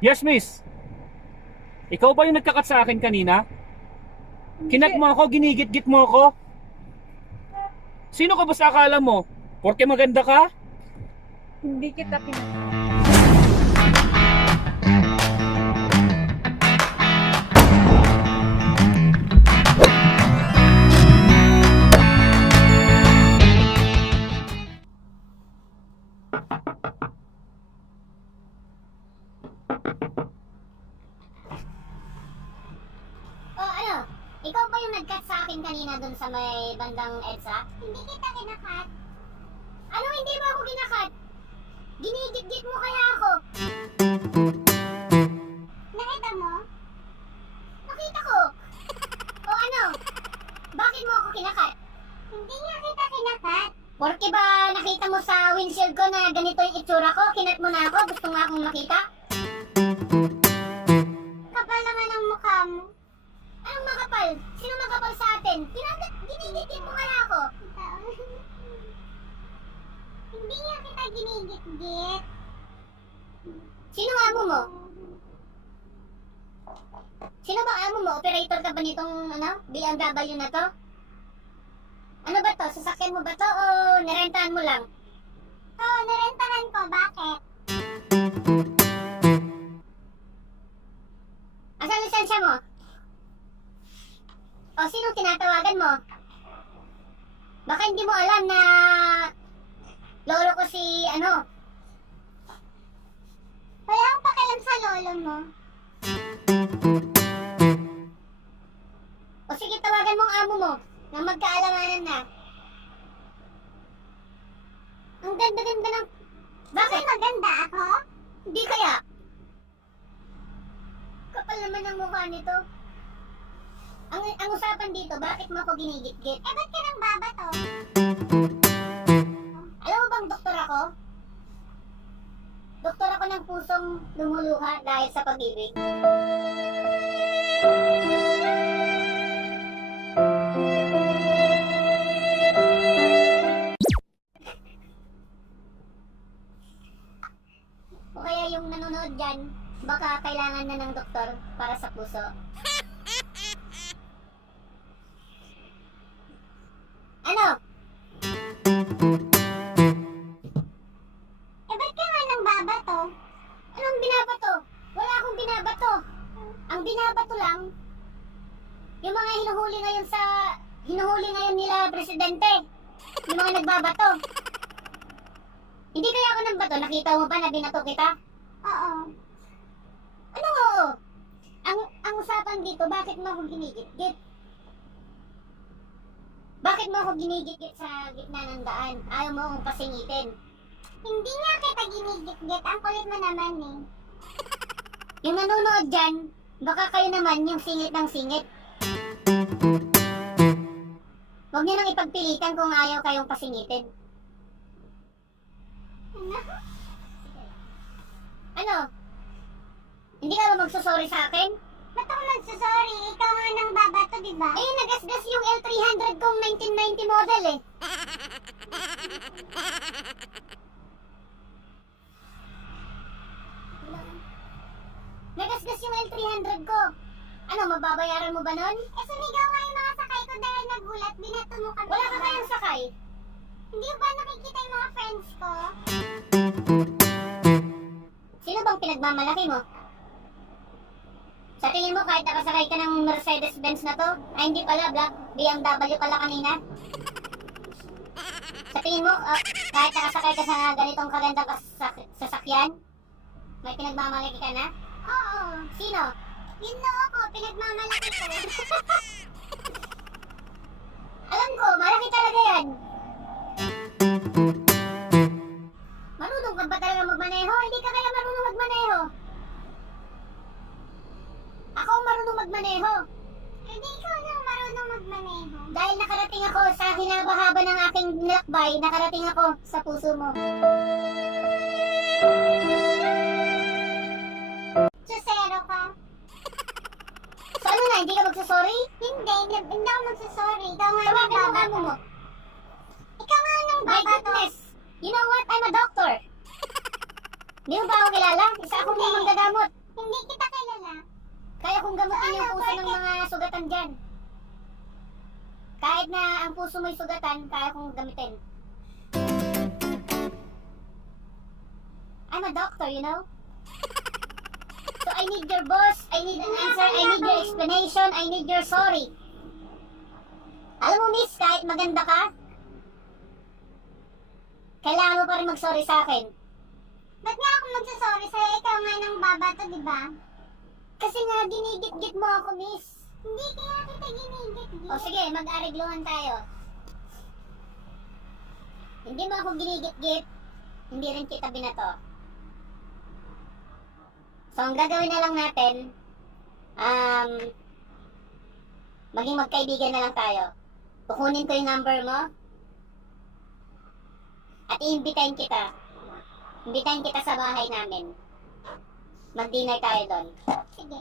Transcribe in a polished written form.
Yes, miss. Ikaw ba yung nagkakat sa akin kanina? Kinat mo ako, ginigit-git mo ako. Sino ka ba sa akala mo? Porke maganda ka? Hindi kita pinag... Oh, ano? Ikaw ba yung nag-cut sa akin kanina dun sa may bandang EDSA? Hindi kita kinakat. Ano hindi mo ako kinakat? Ginigit-git mo kaya ako. Nakita mo? Nakita ko. O ano? Bakit mo ako kinakat? Hindi nga kita kinakat. Porke ba nakita mo sa windshield ko na ganito yung itsura ko? Kinat mo na ako? Gusto nga akong makita? Kapal naman ang mukha mo. Anong makapal? Sino makapal sa atin? Ginigit-git mo kaya ako? Hindi nga kita ginigit-git. Sino ang amo mo? Sino bang amo mo? Operator ka ba nitong BMW na to? Ano ba to? Sasakyan mo ba to o nirentahan mo lang? Oo, nirentahan ko. Bakit? Asan lisensya mo? O sino tinatawagan mo? Baka hindi mo alam na lolo ko si Wala akong pakialam sa lolo mo. O sige, tawagan mo ang amo mo na magkaalamanan na. Ang ganda-ganda ng... Bakit? Maganda ako? Hindi kaya. Kapal naman ang mukha nito. Ang usapan dito, bakit mo ako ginigit-git? Eh, ba't ka nang babato? Alam mo bang doktor ako? Doktor ako ng pusong lumuluha dahil sa pag-ibig. O kaya yung nanonood dyan, baka kailangan na ng doktor para sa puso. Ano? Eh, ba't ka nga nang babato? Anong binabato? Wala akong binabato. Ang binabato lang, yung mga hinuhuli ngayon nila presidente. Yung mga nagbabato. Hindi kaya ako nang bato? Nakita mo ba na binato kita? Oo. Anong oo? Ang usapan dito, bakit mo ako ginigit-git? Bakit mo ako ginigit-git sa gitna ng daan? Ayaw mo akong pasingitin. Hindi nga kita ginigit-git. Ang kulit mo naman eh. Yung nanonood dyan, baka kayo naman yung singit ng singit. Huwag niyo nang ipagpilitan kung ayaw kayong pasingitin. Ano? Hindi ka ba magsusorry sa akin? Ba't ako magsusorry? Ikaw nga nang babato, diba? Eh, nagasgas yung L300 kong 1990 model eh. Nagasgas yung L300 ko. Ano, mababayaran mo ba nun? Eh, sumigaw nga yung mga sakay ko dahil nagulat. Binato mo kami. Wala ka kayang sakay? Hindi ba nakikita yung mga friends ko? Sino bang pinagmamalaki mo? Sa tingin mo kahit nakasakay ka ng Mercedes-Benz na to, ay hindi pala, black BMW pala kanina? Sa tingin mo, kahit nakasakay ka sa ganitong kagandang sasakyan, may pinagmamalaki ka na? Oo. Sino? Yun na ako, pinagmamalaki ko. Alam ko, malaki talaga yan. Marunong ka ba talaga magmaneho? Hindi ka kaya marunong magmaneho. Ako marunong magmaneho. Hindi ikaw lang marunong magmaneho. Dahil nakarating ako sa hinabahaba ng aking nilakbay, nakarating ako sa puso mo. Susero ka. So ano na, hindi ka magsasorry? Hindi ako magsasorry. Ikaw nga nang babato mo. Ikaw nga nang babato. My goodness! You know what? I'm a doctor. Di mo ba ako kilala? Isa akong manggagagamot. Hindi kita kilala. Kaya kong gamutin yung puso ng mga sugatan dyan. Kahit na ang puso mo'y sugatan, kaya kong gamitin. I'm a doctor, you know? So I need your boss, I need an answer, I need your explanation, I need your sorry. Alam mo, miss, kahit maganda ka, kailangan mo pa rin mag-sorry sa akin. Ba't nga ako magsasorry sa'yo? Ikaw nga nang babato, di ba? Kasi nga, ginigit-git mo ako, miss. Hindi kaya kita ginigit-git. O sige, mag-arigluhan tayo. Hindi mo ako ginigit-git, hindi rin kita binato. So, ang gagawin na lang natin, maging magkaibigan na lang tayo. Kukunin ko yung number mo, at iimbitahin kita. Imbitahin kita sa bahay namin. Mag-dinner tayo doon. Sige.